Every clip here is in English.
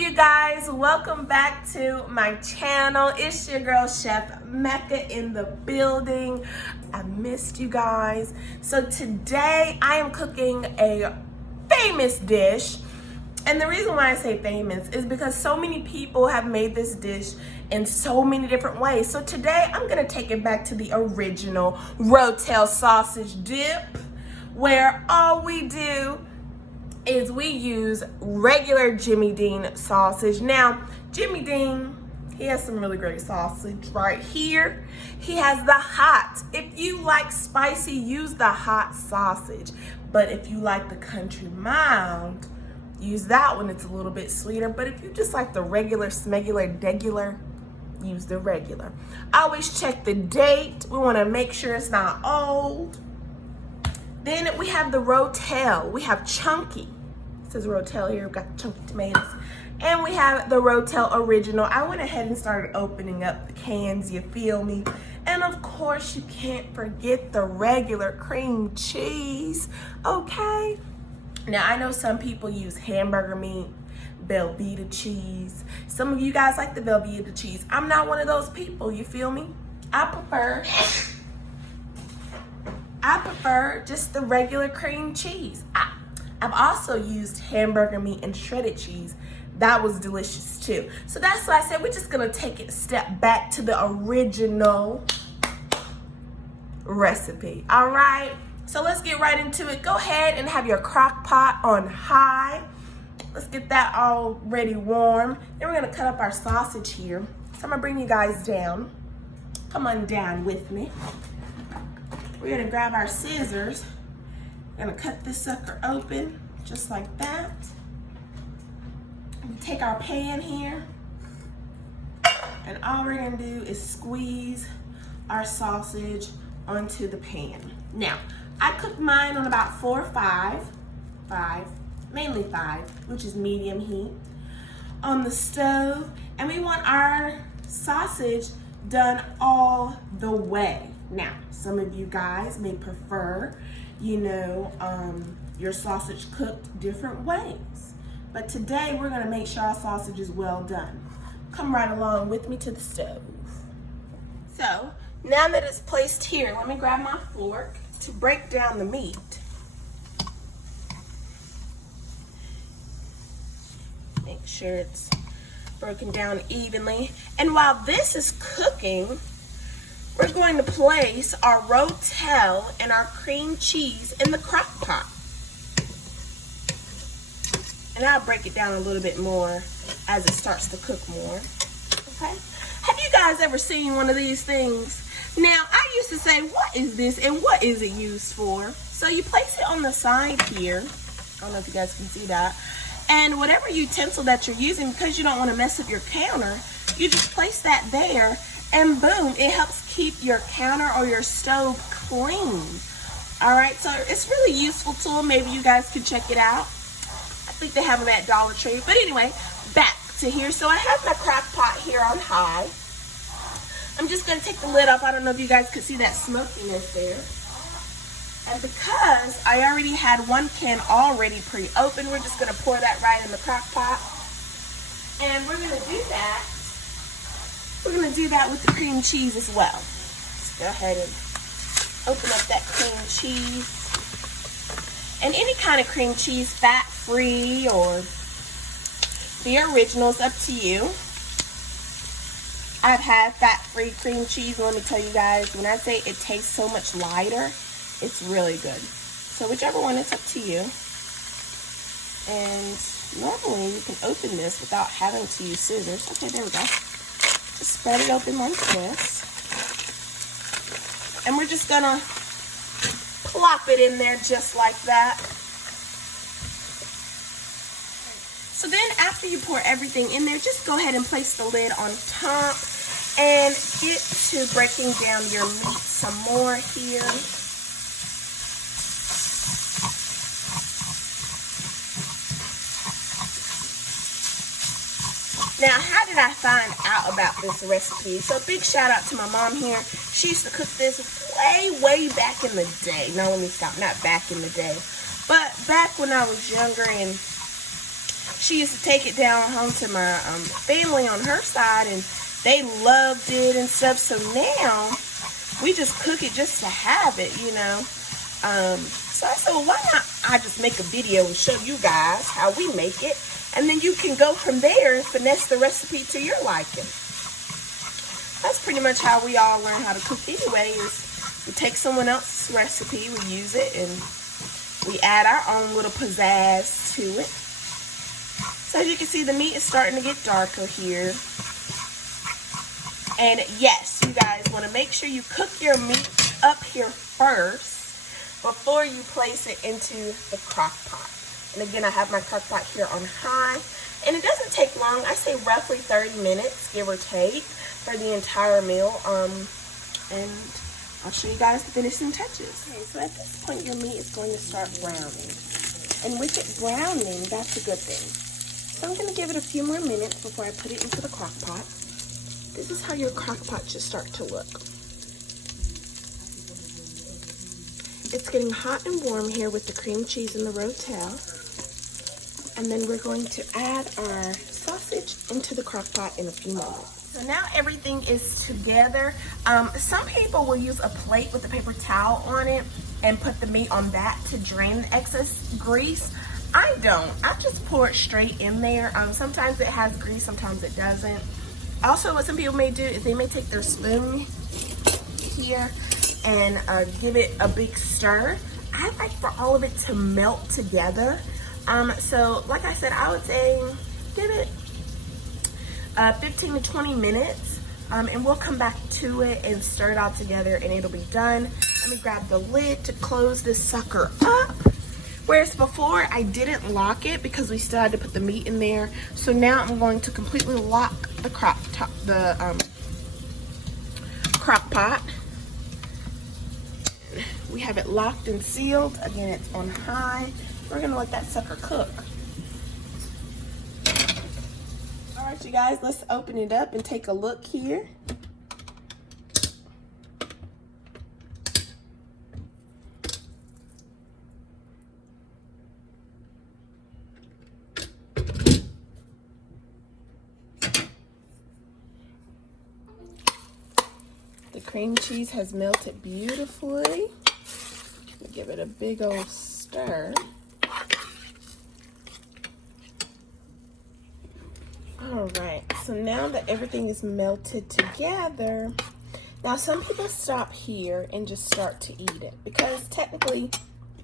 you guys? Welcome back to my channel. It's your girl Chef Mecca in the building. I missed you guys. So today I am cooking a famous dish. And the reason why I say famous is because so many people have made this dish in so many different ways. So today I'm gonna take it back to the original Rotel Sausage Dip, where all we do is we use regular Jimmy Dean sausage. Now, Jimmy Dean, he has some really great sausage right here. He has the hot. If you like spicy, use the hot sausage. But if you like the country mild, use that one. It's a little bit sweeter. But if you just like the regular, smegular, degular, use the regular. Always check the date. We want to make sure it's not old. Then we have the Rotel. We have chunky. It says Rotel here. We've got the chunky tomatoes. And we have the Rotel original. I went ahead and started opening up the cans, you feel me? And of course, you can't forget the regular cream cheese, okay? Now, I know some people use hamburger meat, Velveeta cheese. Some of you guys like the Velveeta cheese. I'm not one of those people, you feel me? I prefer just the regular cream cheese. I've also used hamburger meat and shredded cheese. That was delicious too. So that's why I said we're just gonna take it a step back to the original recipe. All right, so let's get right into it. Go ahead and have your crock pot on high. Let's get that already warm. Then we're gonna cut up our sausage here. So I'm gonna bring you guys down. Come on down with me. We're gonna grab our scissors. We're gonna cut this sucker open just like that. We take our pan here, and all we're gonna do is squeeze our sausage onto the pan. Now, I cooked mine on about 4 or 5, mainly 5, which is medium heat, on the stove, and we want our sausage done all the way. Now, some of you guys may prefer, your sausage cooked different ways. But today, we're gonna make sure our sausage is well done. Come right along with me to the stove. So, now that it's placed here, let me grab my fork to break down the meat. Make sure it's broken down evenly. And while this is cooking, we're going to place our Rotel and our cream cheese in the crock pot. And I'll break it down a little bit more as it starts to cook more. Okay? Have you guys ever seen one of these things? Now, I used to say, what is this and what is it used for? So you place it on the side here. I don't know if you guys can see that. And whatever utensil that you're using, because you don't want to mess up your counter, you just place that there. And boom, it helps keep your counter or your stove clean. All right, so it's really useful tool. Maybe you guys could check it out. I think they have them at Dollar Tree. But anyway, back to here. So I have my crock pot here on high. I'm just gonna take the lid off. I don't know if you guys could see that smokiness there. And because I already had one can already pre-opened, we're just gonna pour that right in the crock pot. And we're gonna do that. We're gonna do that with the cream cheese as well. Let's go ahead and open up that cream cheese. And any kind of cream cheese, fat-free or the original's up to you. I've had fat-free cream cheese. Let me tell you guys, when I say it tastes so much lighter, it's really good. So whichever one, it's up to you. And normally you can open this without having to use scissors. Okay, there we go. Just spread it open like this. And we're just gonna plop it in there just like that. So then after you pour everything in there, just go ahead and place the lid on top and get to breaking down your meat some more here. Now, how did I find out about this recipe? So big shout out to my mom here. She used to cook this way back in the day. Now let me stop, not back in the day, but back when I was younger and she used to take it down home to my family on her side, and they loved it and stuff. So now we just cook it just to have it, you know. So I said, well, why not I just make a video and show you guys how we make it, and then you can go from there and finesse the recipe to your liking. That's pretty much how we all learn how to cook anyway, is we take someone else's recipe, we use it, and we add our own little pizzazz to it. So as you can see, the meat is starting to get darker here. And yes, you guys want to make sure you cook your meat up here first before you place it into the crock pot. And again, I have my crock pot here on high. And it doesn't take long. I say roughly 30 minutes, give or take, for the entire meal. And I'll show you guys the finishing touches. Okay, so at this point, your meat is going to start browning. And with it browning, that's a good thing. So I'm going to give it a few more minutes before I put it into the crock pot. This is how your crock pot should start to look. It's getting hot and warm here with the cream cheese and the Rotel. And then we're going to add our sausage into the crock pot in a few moments. So now everything is together. Some people will use a plate with a paper towel on it and put the meat on that to drain the excess grease. I don't. I just pour it straight in there. Sometimes it has grease, sometimes it doesn't. Also, what some people may do is they may take their spoon here and give it a big stir. I like for all of it to melt together. So like I said, I would say give it 15 to 20 minutes, and we'll come back to it and stir it all together and it'll be done. Let me grab the lid to close this sucker up. Whereas before I didn't lock it because we still had to put the meat in there. So now I'm going to completely lock the crock pot. We have it locked and sealed. Again, it's on high. We're gonna let that sucker cook. All right, you guys, let's open it up and take a look here. The cream cheese has melted beautifully. Give it a big old stir. All right, so now that everything is melted together, now some people stop here and just start to eat it because technically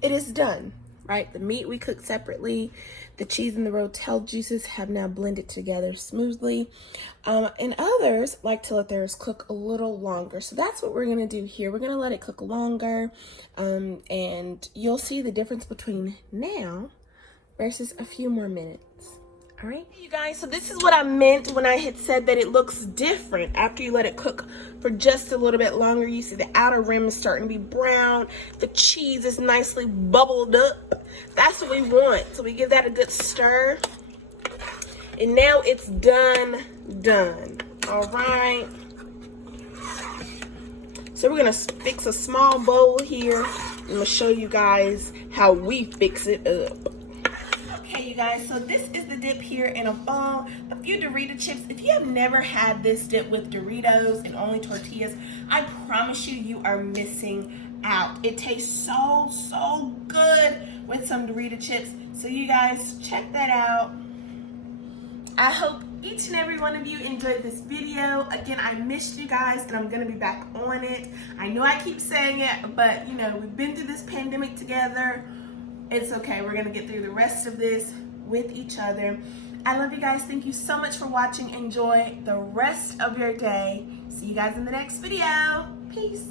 it is done, right? The meat we cooked separately, the cheese and the Rotel juices have now blended together smoothly. And others like to let theirs cook a little longer. So that's what we're gonna do here. We're gonna let it cook longer, and you'll see the difference between now versus a few more minutes. All right, you guys, so this is what I meant when I had said that it looks different after you let it cook for just a little bit longer. You see the outer rim is starting to be brown. The cheese is nicely bubbled up. That's what we want. So we give that a good stir. And now it's done. All right. So we're gonna fix a small bowl here. I'm gonna show you guys how we fix it up. Okay, you guys, so this is the dip here in a bowl. A few Dorito chips. If you have never had this dip with Doritos and only tortillas, I promise you are missing out. It tastes so good with some Dorito chips. So you guys, check that out. I hope each and every one of you enjoyed this video. Again, I missed you guys, and I'm gonna be back on it. I know I keep saying it, but you know, we've been through this pandemic together. It's okay, we're gonna get through the rest of this with each other. I love you guys. Thank you so much for watching. Enjoy the rest of your day. See you guys in the next video. Peace.